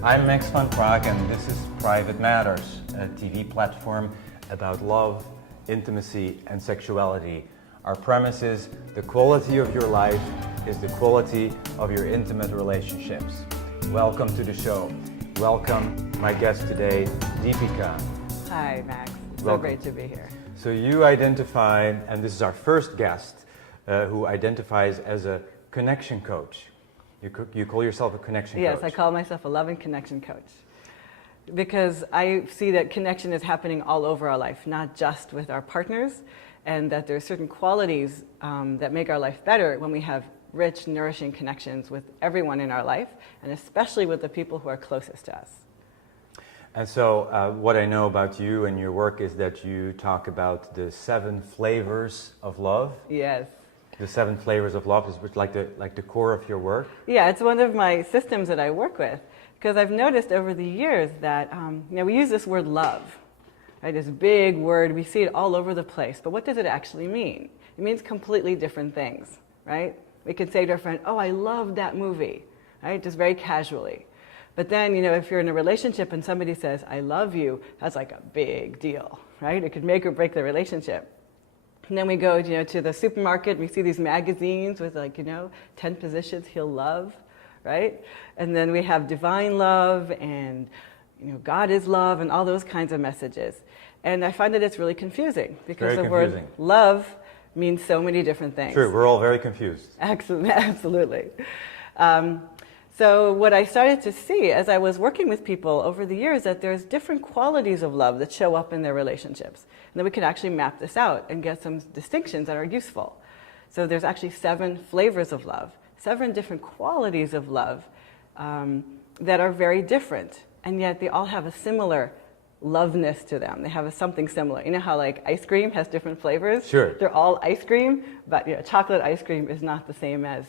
I'm MaxVanPraag and this is Private Matters, a TV platform about love, intimacy and sexuality. Our premise is the quality of your life is the quality of your intimate relationships. Welcome to the show. Welcome my guest today, Deepika. Hi Max, so Welcome. Great to be here. So you identify, and this is our first guest, who identifies as a connection coach. You call yourself a connection coach? Yes, I call myself a love and connection coach. Because I see that connection is happening all over our life, not just with our partners, and that there are certain qualities that make our life better when we have rich, nourishing connections with everyone in our life, and especially with the people who are closest to us. And so what I know about you and your work is that you talk about the 7 flavors of love. Yes. The 7 flavors of love is like the core of your work? Yeah, it's one of my systems that I work with, because I've noticed over the years that we use this word love, right? This big word, we see it all over the place, but what does it actually mean? It means completely different things, right? We could say to a friend, oh, I love that movie, right? Just very casually. But then, if you're in a relationship and somebody says, I love you, that's like a big deal, right? It could make or break the relationship. And then we go, to the supermarket, and we see these magazines with 10 positions he'll love, right? And then we have divine love and, God is love and all those kinds of messages. And I find that it's really confusing because the word love means so many different things. True, we're all very confused. Absolutely. So what I started to see as I was working with people over the years, that there's different qualities of love that show up in their relationships. And then we can actually map this out and get some distinctions that are useful. So there's actually 7 flavors of love, 7 different qualities of love that are very different. And yet they all have a similar loveness to them. They have something similar. You know how ice cream has different flavors? Sure. They're all ice cream, but chocolate ice cream is not the same as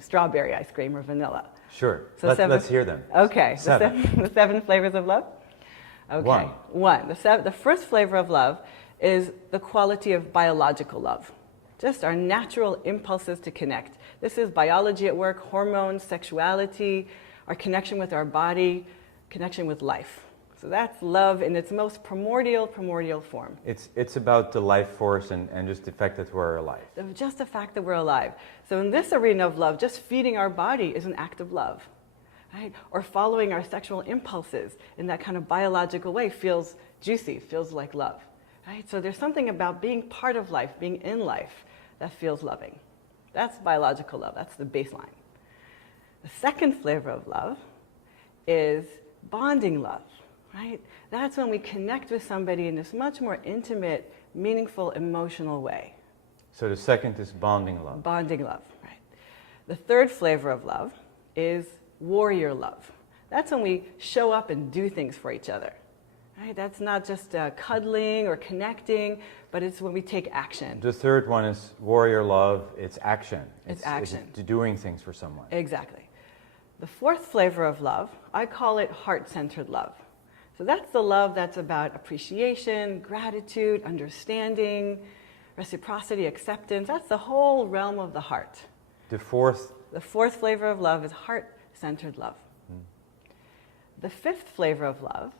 strawberry ice cream or vanilla. Sure. So let's hear them. Okay. 7. The 7 flavors of love? Okay. 1. The first flavor of love is the quality of biological love. Just our natural impulses to connect. This is biology at work, hormones, sexuality, our connection with our body, connection with life. So that's love in its most primordial form. It's about the life force and just the fact that we're alive. Just the fact that we're alive. So in this arena of love, just feeding our body is an act of love, right? Or following our sexual impulses in that kind of biological way feels juicy, feels like love, right? So there's something about being part of life, being in life, that feels loving. That's biological love. That's the baseline. The second flavor of love is bonding love. Right? That's when we connect with somebody in this much more intimate, meaningful, emotional way. So the second is bonding love. Bonding love, right. The third flavor of love is warrior love. That's when we show up and do things for each other. Right? That's not just cuddling or connecting, but it's when we take action. The third one is warrior love. It's action. It's action. It's doing things for someone. Exactly. The fourth flavor of love, I call it heart-centered love. So that's the love that's about appreciation, gratitude, understanding, reciprocity, acceptance. That's the whole realm of the heart. The fourth flavor of love is heart-centered love. The fifth flavor of love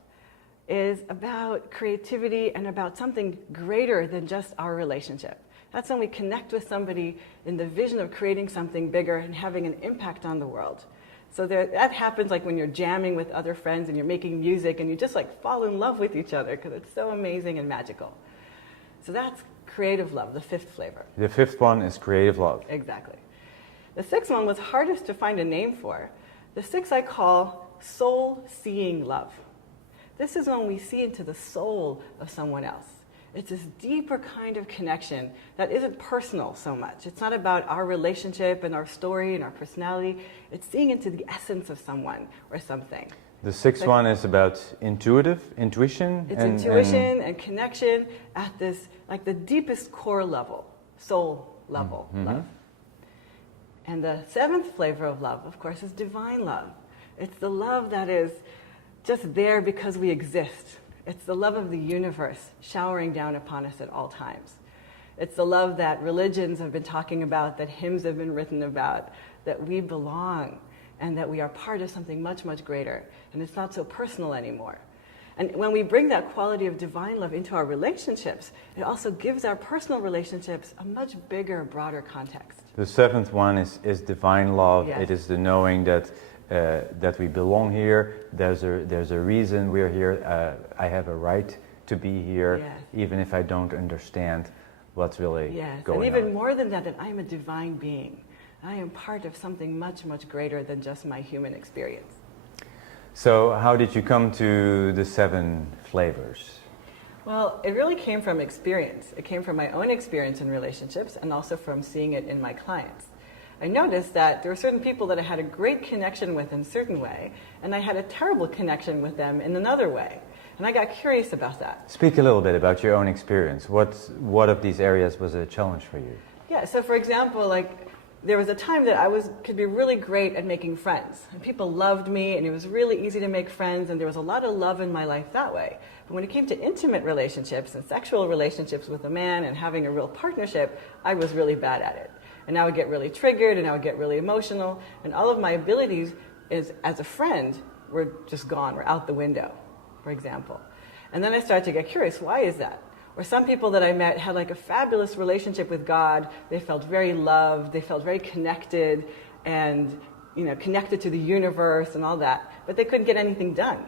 is about creativity and about something greater than just our relationship. That's when we connect with somebody in the vision of creating something bigger and having an impact on the world. So that happens when you're jamming with other friends and you're making music and you just fall in love with each other because it's so amazing and magical. So that's creative love, the fifth flavor. The fifth one is creative love. Exactly. The sixth one was hardest to find a name for. The sixth I call soul-seeing love. This is when we see into the soul of someone else. It's this deeper kind of connection that isn't personal so much. It's not about our relationship and our story and our personality. It's seeing into the essence of someone or something. The sixth one is about intuition. It's intuition and connection at this, the deepest core level, soul level love. And the seventh flavor of love, of course, is divine love. It's the love that is just there because we exist. It's the love of the universe showering down upon us at all times. It's the love that religions have been talking about, that hymns have been written about, that we belong, and that we are part of something much, much greater, and it's not so personal anymore. And when we bring that quality of divine love into our relationships, it also gives our personal relationships a much bigger, broader context. The seventh one is divine love. Yes. It is the knowing that that we belong here. There's a reason we're here. I have a right to be here, Yes. even if I don't understand what's really Yes, going and even on. more than that, that I am a divine being. I am part of something much, much greater than just my human experience. So how did you come to the 7 flavors? Well, it really came from experience. It came from my own experience in relationships and also from seeing it in my clients. I noticed that there were certain people that I had a great connection with in a certain way, and I had a terrible connection with them in another way. And I got curious about that. Speak a little bit about your own experience. What of these areas was a challenge for you? Yeah, so for example, there was a time that could be really great at making friends. And people loved me, and it was really easy to make friends, and there was a lot of love in my life that way. But when it came to intimate relationships and sexual relationships with a man and having a real partnership, I was really bad at it. And I would get really triggered, and I would get really emotional, and all of my abilities as a friend were just gone, were out the window, for example. And then I started to get curious, why is that? Or some people that I met had a fabulous relationship with God. They felt very loved, they felt very connected, and connected to the universe and all that, but they couldn't get anything done.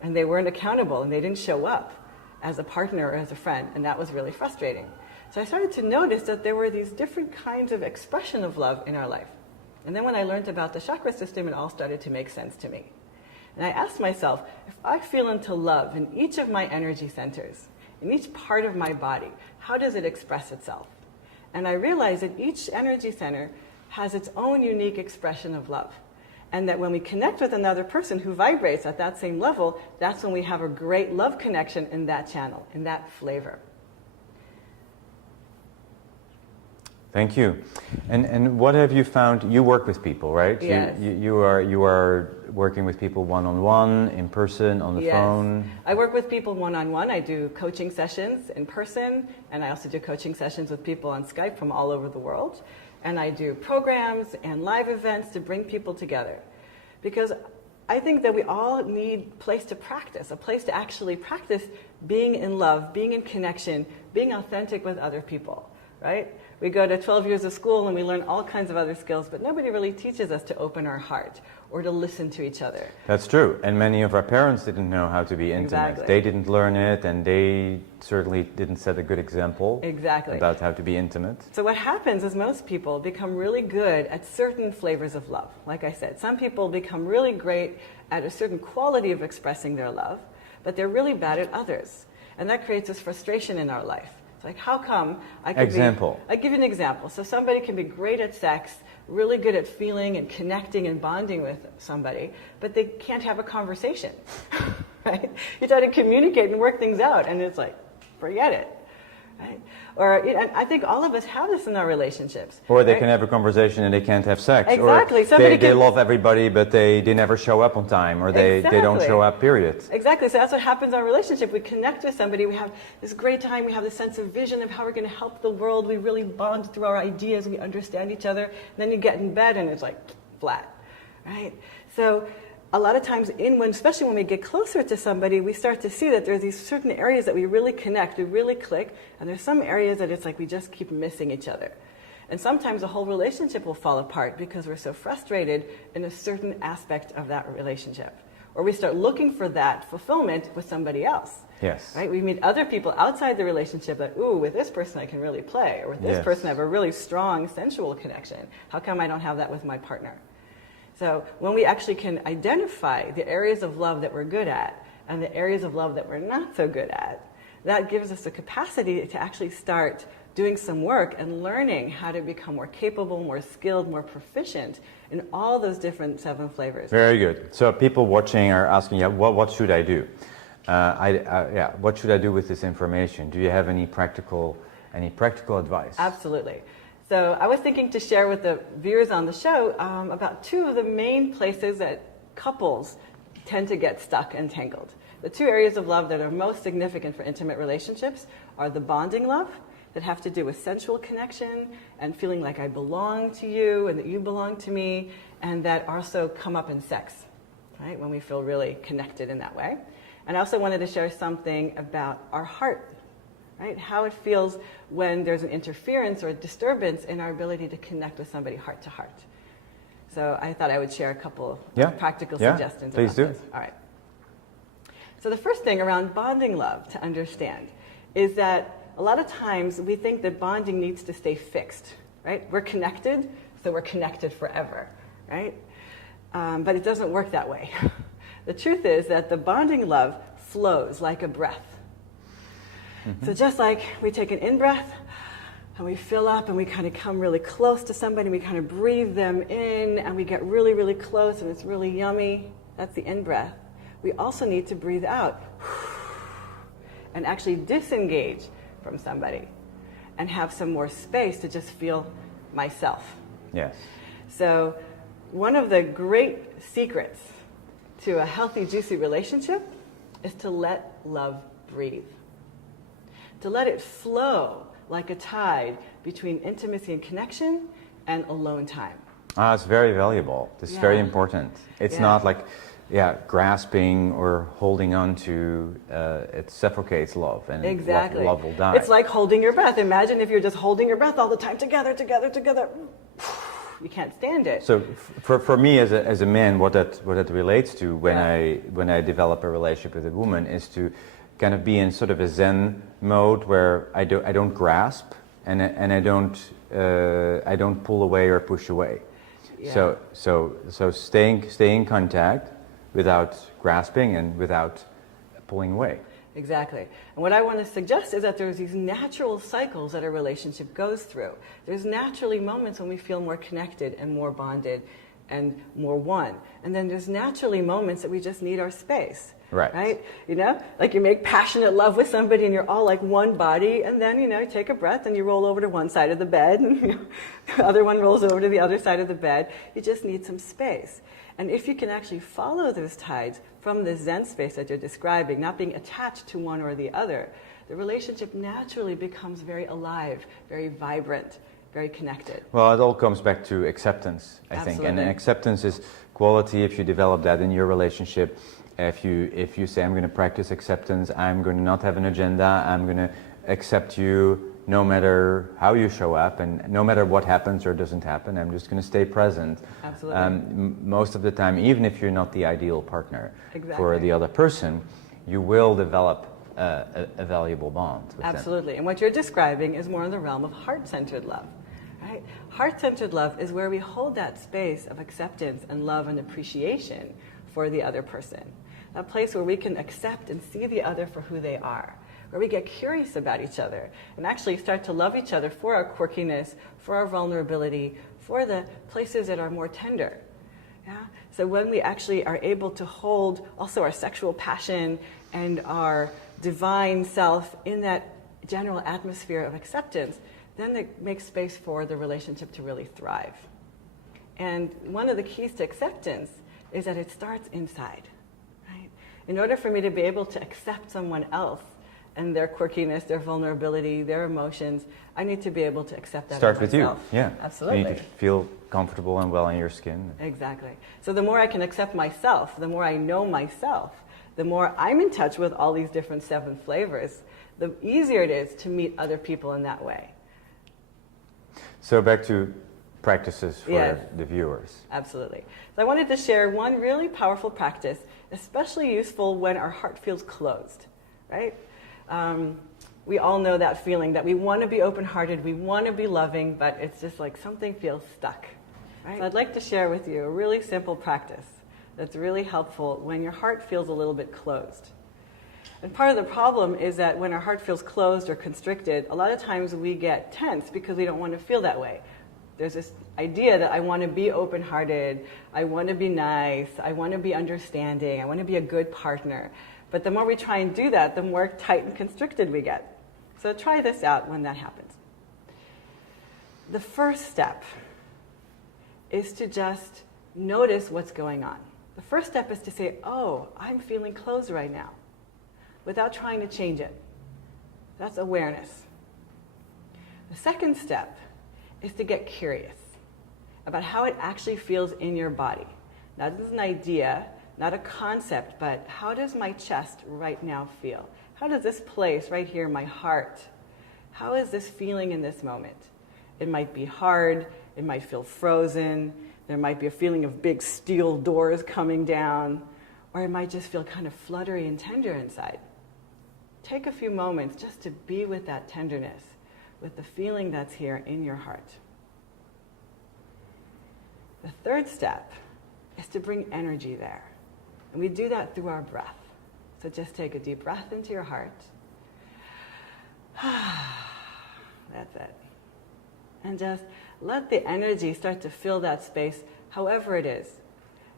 And they weren't accountable, and they didn't show up as a partner or as a friend, and that was really frustrating. So I started to notice that there were these different kinds of expression of love in our life. And then when I learned about the chakra system, it all started to make sense to me. And I asked myself, if I feel into love in each of my energy centers, in each part of my body, how does it express itself? And I realized that each energy center has its own unique expression of love. And that when we connect with another person who vibrates at that same level, that's when we have a great love connection in that channel, in that flavor. Thank you. And what have you found? You work with people, right? Yes. You are working with people one-on-one, in person, on the Yes. phone? I work with people one-on-one. I do coaching sessions in person, and I also do coaching sessions with people on Skype from all over the world. And I do programs and live events to bring people together. Because I think that we all need a place to practice, a place to actually practice being in love, being in connection, being authentic with other people, right? We go to 12 years of school and we learn all kinds of other skills, but nobody really teaches us to open our heart or to listen to each other. That's true. And many of our parents didn't know how to be intimate. Exactly. They didn't learn it, and they certainly didn't set a good example Exactly. about how to be intimate. So what happens is most people become really good at certain flavors of love. Like I said, some people become really great at a certain quality of expressing their love, but they're really bad at others. And that creates this frustration in our life. It's like, how come I could Example. I give you an example. So somebody can be great at sex, really good at feeling and connecting and bonding with somebody, but they can't have a conversation, right? You try to communicate and work things out, and it's like, forget it, right? Or and I think all of us have this in our relationships. Or they right? can have a conversation and they can't have sex. Exactly. Or Somebody they can- love everybody, but they never show up on time, or they don't Exactly. show up, period. Exactly. So that's what happens in our relationship. We connect with somebody. We have this great time. We have this sense of vision of how we're going to help the world. We really bond through our ideas. We understand each other. And then you get in bed and it's like flat, right? So a lot of times, especially when we get closer to somebody, we start to see that there's these certain areas that we really connect, we really click, and there's some areas that it's like we just keep missing each other. And sometimes the whole relationship will fall apart because we're so frustrated in a certain aspect of that relationship. Or we start looking for that fulfillment with somebody else. Yes. Right? We meet other people outside the relationship that, ooh, with this person I can really play, or with this Yes. person I have a really strong sensual connection. How come I don't have that with my partner? So when we actually can identify the areas of love that we're good at and the areas of love that we're not so good at, that gives us the capacity to actually start doing some work and learning how to become more capable, more skilled, more proficient in all those different 7 flavors. Very good. So people watching are asking, what should I do? What should I do with this information? Do you have any practical advice? Absolutely. So I was thinking to share with the viewers on the show about 2 of the main places that couples tend to get stuck and tangled. The 2 areas of love that are most significant for intimate relationships are the bonding love that have to do with sensual connection and feeling like I belong to you and that you belong to me, and that also come up in sex, right, when we feel really connected in that way. And I also wanted to share something about our heart, right, how it feels when there's an interference or a disturbance in our ability to connect with somebody heart to heart. So I thought I would share a couple of practical suggestions please about do. this. All right. So the first thing around bonding love to understand is that a lot of times we think that bonding needs to stay fixed, right? We're connected, so we're connected forever, right? But it doesn't work that way. The truth is that the bonding love flows like a breath. So just like we take an in-breath and we fill up and we kind of come really close to somebody, we kind of breathe them in and we get really, really close and it's really yummy. That's the in-breath. We also need to breathe out and actually disengage from somebody and have some more space to just feel myself. Yes. So one of the great secrets to a healthy, juicy relationship is to let love breathe. To let it flow like a tide between intimacy and connection and alone time. It's very valuable. This is very important. It's not like, grasping or holding on to, it suffocates love and exactly. love will die. It's like holding your breath. Imagine if you're just holding your breath all the time, together. You can't stand it. So for me as a man, what that relates to when I develop a relationship with a woman is to kind of be in sort of a Zen mode where I don't grasp and I don't pull away or push away. Yeah. So staying in contact without grasping and without pulling away. Exactly. And what I want to suggest is that there's these natural cycles that a relationship goes through. There's naturally moments when we feel more connected and more bonded and more one. And then there's naturally moments that we just need our space. Right? You know, like you make passionate love with somebody and you're all like one body, and then, you know, you take a breath and you roll over to one side of the bed and the other one rolls over to the other side of the bed. You just need some space. And if you can actually follow those tides from the Zen space that you're describing, not being attached to one or the other, the relationship naturally becomes very alive, very vibrant, very connected. Well, it all comes back to acceptance, I think. And acceptance is quality. If you develop that in your relationship, if you say, I'm going to practice acceptance, I'm going to not have an agenda, I'm going to accept you no matter how you show up and no matter what happens or doesn't happen, I'm just going to stay present. Absolutely. Most of the time, even if you're not the ideal partner for the other person, you will develop a valuable bond with Absolutely. them. And what you're describing is more in the realm of heart-centered love. Right? Heart-centered love is where we hold that space of acceptance and love and appreciation for the other person. A place where we can accept and see the other for who they are, where we get curious about each other and actually start to love each other for our quirkiness, for our vulnerability, for the places that are more tender. Yeah? So when we actually are able to hold also our sexual passion and our divine self in that general atmosphere of acceptance, then it makes space for the relationship to really thrive. And one of the keys to acceptance is that it starts inside. In order for me to be able to accept someone else and their quirkiness, their vulnerability, their emotions, I need to be able to accept that Start with myself. you, yeah. Absolutely. You need to feel comfortable and well in your skin. Exactly. So the more I can accept myself, the more I know myself, the more I'm in touch with all these different 7 flavors, the easier it is to meet other people in that way. So back to practices for the viewers. Absolutely. So I wanted to share one really powerful practice, especially useful when our heart feels closed, right? We all know that feeling that we want to be open-hearted, we want to be loving, but it's just like something feels stuck. Right? So I'd like to share with you a really simple practice that's really helpful when your heart feels a little bit closed. And part of the problem is that when our heart feels closed or constricted, a lot of times we get tense because we don't want to feel that way. There's this idea that I want to be open-hearted, I want to be nice, I want to be understanding, I want to be a good partner. But the more we try and do that, the more tight and constricted we get. So try this out when that happens. The first step is to just notice what's going on. The first step is to say, oh, I'm feeling closed right now, without trying to change it. That's awareness. The second step is to get curious about how it actually feels in your body. Not as an idea, not a concept, but how does my chest right now feel? How does this place right here, my heart, how is this feeling in this moment? It might be hard, it might feel frozen, there might be a feeling of big steel doors coming down, or it might just feel kind of fluttery and tender inside. Take a few moments just to be with that tenderness, with the feeling that's here in your heart. The third step is to bring energy there. And we do that through our breath. So just take a deep breath into your heart. That's it. And just let the energy start to fill that space, however it is.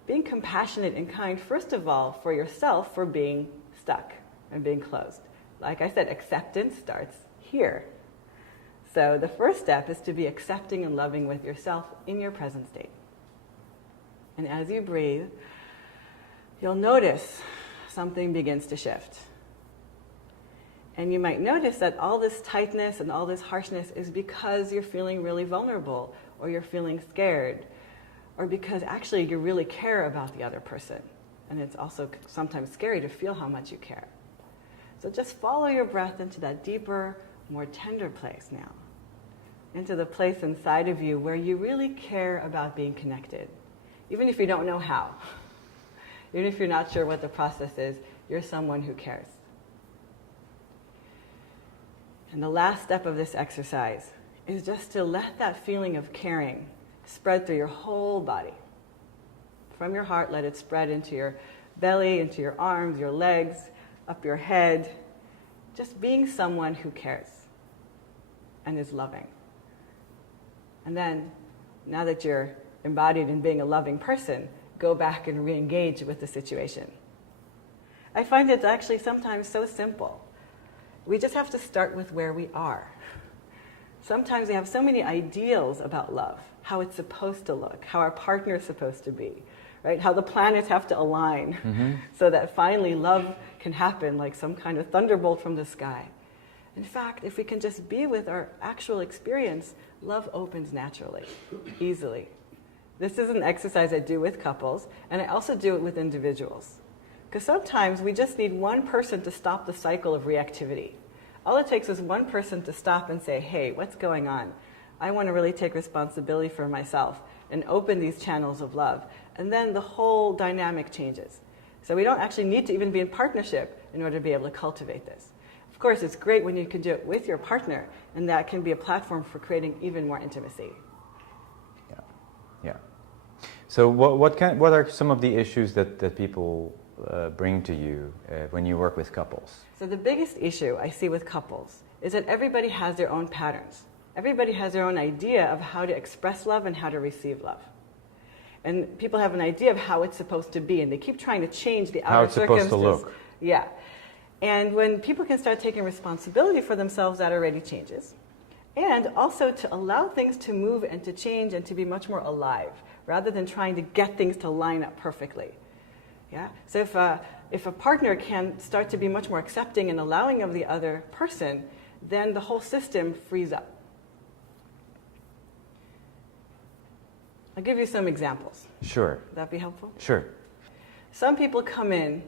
Being compassionate and kind, first of all, for yourself for being stuck and being closed. Like I said, acceptance starts here. So the first step is to be accepting and loving with yourself in your present state. And as you breathe, you'll notice something begins to shift. And you might notice that all this tightness and all this harshness is because you're feeling really vulnerable, or you're feeling scared, or because actually you really care about the other person. And it's also sometimes scary to feel how much you care. So just follow your breath into that deeper, more tender place now. Into the place inside of you where you really care about being connected. Even if you don't know how. Even if you're not sure what the process is, you're someone who cares. And the last step of this exercise is just to let that feeling of caring spread through your whole body. From your heart, let it spread into your belly, into your arms, your legs, up your head. Just being someone who cares and is loving. And then, now that you're embodied in being a loving person, go back and re-engage with the situation. I find it's actually sometimes so simple. We just have to start with where we are. Sometimes we have so many ideals about love, how it's supposed to look, how our partner is supposed to be, right? How the planets have to align so that finally love can happen like some kind of thunderbolt from the sky. In fact, if we can just be with our actual experience, love opens naturally, easily. This is an exercise I do with couples, and I also do it with individuals. Because sometimes we just need one person to stop the cycle of reactivity. All it takes is one person to stop and say, hey, what's going on? I want to really take responsibility for myself and open these channels of love. And then the whole dynamic changes. So we don't actually need to even be in partnership in order to be able to cultivate this. Of course, it's great when you can do it with your partner, and that can be a platform for creating even more intimacy. Yeah. So what are some of the issues that people bring to you when you work with couples? So the biggest issue I see with couples is that everybody has their own patterns. Everybody has their own idea of how to express love and how to receive love. And people have an idea of how it's supposed to be, and they keep trying to change the outer circumstances. How it's supposed to look. Yeah. And when people can start taking responsibility for themselves, that already changes. And also to allow things to move and to change and to be much more alive, rather than trying to get things to line up perfectly. Yeah? So if a partner can start to be much more accepting and allowing of the other person, then the whole system frees up. I'll give you some examples. Sure. Would that be helpful? Sure. Some people come in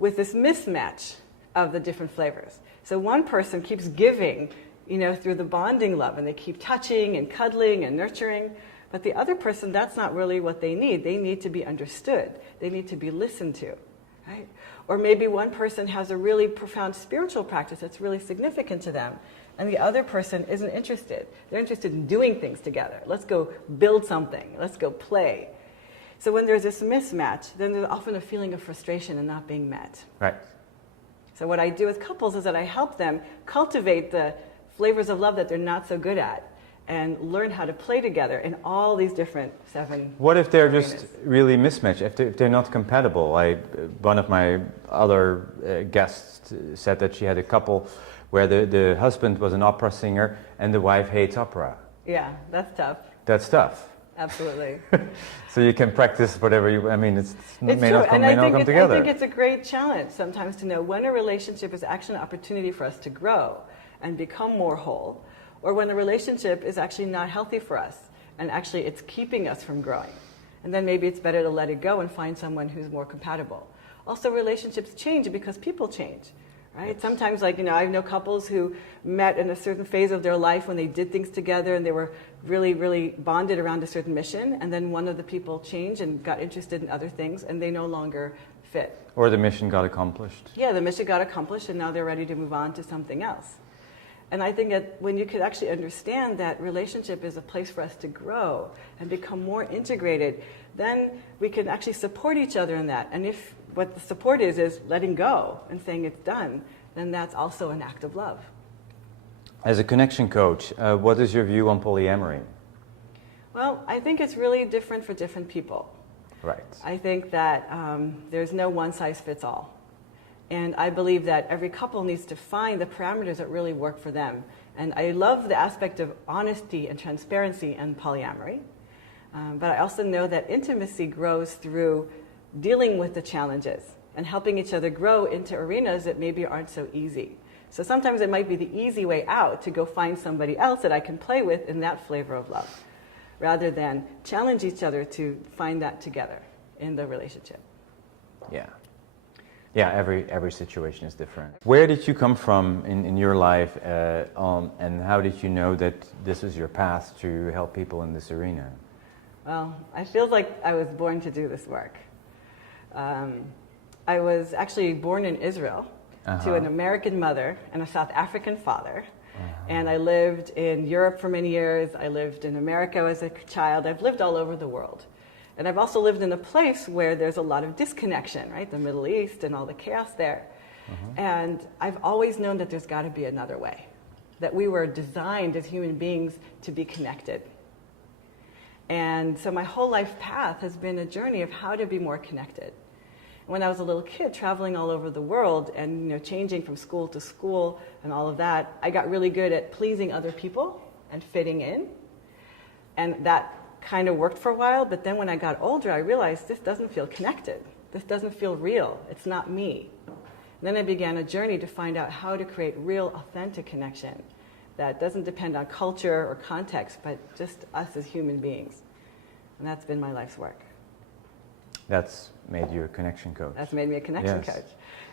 with this mismatch of the different flavors. So one person keeps giving, through the bonding love, and they keep touching and cuddling and nurturing. But the other person, that's not really what they need. They need to be understood. They need to be listened to, right? Or maybe one person has a really profound spiritual practice that's really significant to them, and the other person isn't interested. They're interested in doing things together. Let's go build something. Let's go play. So when there's this mismatch, then there's often a feeling of frustration and not being met. Right. So what I do with couples is that I help them cultivate the flavors of love that they're not so good at, and learn how to play together in all these different 7 What if they're arenas. just really mismatched, if they're not compatible? One of my other guests said that she had a couple where the husband was an opera singer and the wife hates opera. Yeah, that's tough. That's tough. Absolutely. So you can practice whatever you, it It's may true, not come, and may I not think come I together. think it's a great challenge sometimes to know when a relationship is actually an opportunity for us to grow and become more whole, or when the relationship is actually not healthy for us, and actually it's keeping us from growing. And then maybe it's better to let it go and find someone who's more compatible. Also, relationships change because people change, right? Yes. Sometimes, like, I know couples who met in a certain phase of their life when they did things together and they were really, really bonded around a certain mission, and then one of the people changed and got interested in other things, and they no longer fit. Or the mission got accomplished. Yeah, the mission got accomplished, and now they're ready to move on to something else. And I think that when you could actually understand that relationship is a place for us to grow and become more integrated, then we can actually support each other in that. And if what the support is letting go and saying it's done, then that's also an act of love. As a connection coach, what is your view on polyamory? Well, I think it's really different for different people. Right. I think that there's no one size fits all. And I believe that every couple needs to find the parameters that really work for them. And I love the aspect of honesty and transparency in polyamory. But I also know that intimacy grows through dealing with the challenges and helping each other grow into arenas that maybe aren't so easy. So sometimes it might be the easy way out to go find somebody else that I can play with in that flavor of love, rather than challenge each other to find that together in the relationship. Yeah. Yeah, every situation is different. Where did you come from in your life, and how did you know that this is your path to help people in this arena? Well, I feel like I was born to do this work. I was actually born in Israel to an American mother and a South African father. And I lived in Europe for many years. I lived in America as a child. I've lived all over the world. And I've also lived in a place where there's a lot of disconnection, right? The Middle East and all the chaos there. And I've always known that there's got to be another way, that we were designed as human beings to be connected. And so my whole life path has been a journey of how to be more connected. When I was a little kid, traveling all over the world and changing from school to school and all of that, I got really good at pleasing other people and fitting in. And that kind of worked for a while, but then when I got older, I realized this doesn't feel connected. This doesn't feel real. It's not me. And then I began a journey to find out how to create real, authentic connection that doesn't depend on culture or context, but just us as human beings. And that's been my life's work. That's made you a connection coach. That's made me a connection Yes. coach.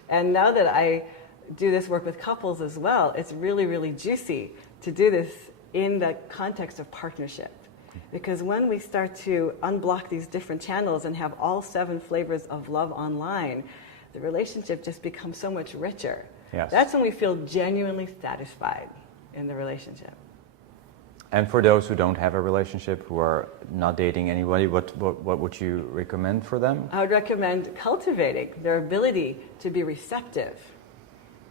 And now that I do this work with couples as well, it's really, really juicy to do this in the context of partnership. Because when we start to unblock these different channels and have all 7 flavors of love online, the relationship just becomes so much richer. Yes. That's when we feel genuinely satisfied in the relationship. And for those who don't have a relationship, who are not dating anybody, what would you recommend for them? I would recommend cultivating their ability to be receptive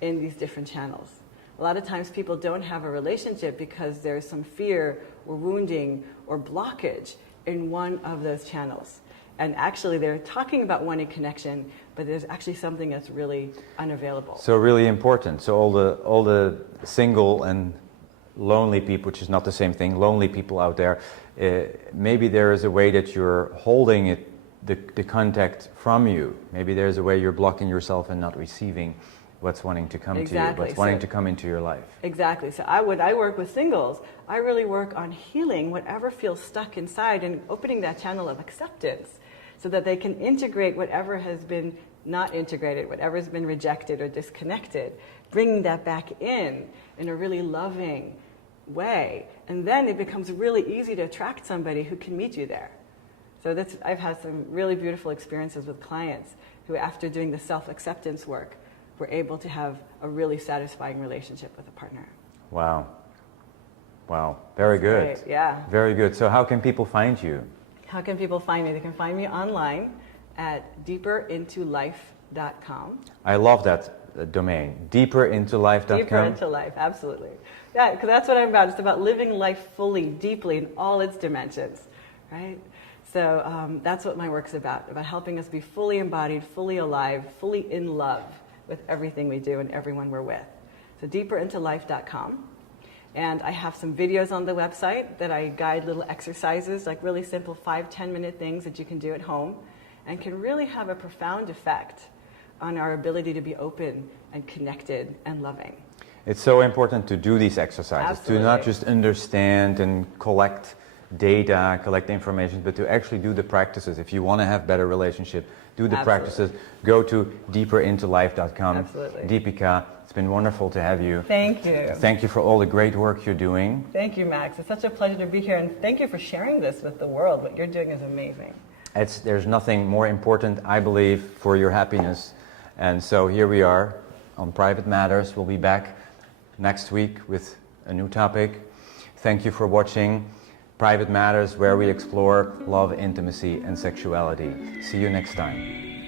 in these different channels. A lot of times people don't have a relationship because there's some fear or wounding or blockage in one of those channels. And actually they're talking about wanting connection, but there's actually something that's really unavailable. So really important. So all the single and lonely people, which is not the same thing, lonely people out there, maybe there is a way that you're holding it, the contact from you. Maybe there's a way you're blocking yourself and not receiving what's wanting to come to you, what's wanting to come into your life. Exactly. So when I work with singles, I really work on healing whatever feels stuck inside and opening that channel of acceptance so that they can integrate whatever has been not integrated, whatever has been rejected or disconnected, bringing that back in a really loving way. And then it becomes really easy to attract somebody who can meet you there. So I've had some really beautiful experiences with clients who, after doing the self-acceptance work, were able to have a really satisfying relationship with a partner. Wow. Wow. Very good. Great. Yeah. Very good. So how can people find you? How can people find me? They can find me online at deeperinToLife.com. I love that domain, deeperinToLife.com. Deeper into life, absolutely. Yeah, because that's what I'm about. It's about living life fully, deeply, in all its dimensions, right? So that's what my work's about helping us be fully embodied, fully alive, fully in love with everything we do and everyone we're with. So deeperinToLife.com. And I have some videos on the website that I guide little exercises, like really simple 5-10 minute things that you can do at home and can really have a profound effect on our ability to be open and connected and loving. It's so important to do these exercises, to not Absolutely. just understand and collect data, collect information, but to actually do the practices. If you want to have better relationship, do the Absolutely. practices. Go to deeperintolife.com. Absolutely. Deepika, it's been wonderful to have you. Thank you. Thank you for all the great work you're doing. Thank you, Max. It's such a pleasure to be here, and thank you for sharing this with the world. What you're doing is amazing. There's nothing more important, I believe, for your happiness. And so here we are on Private Matters. We'll be back next week with a new topic. Thank you for watching Private Matters, where we explore love, intimacy, and sexuality. See you next time.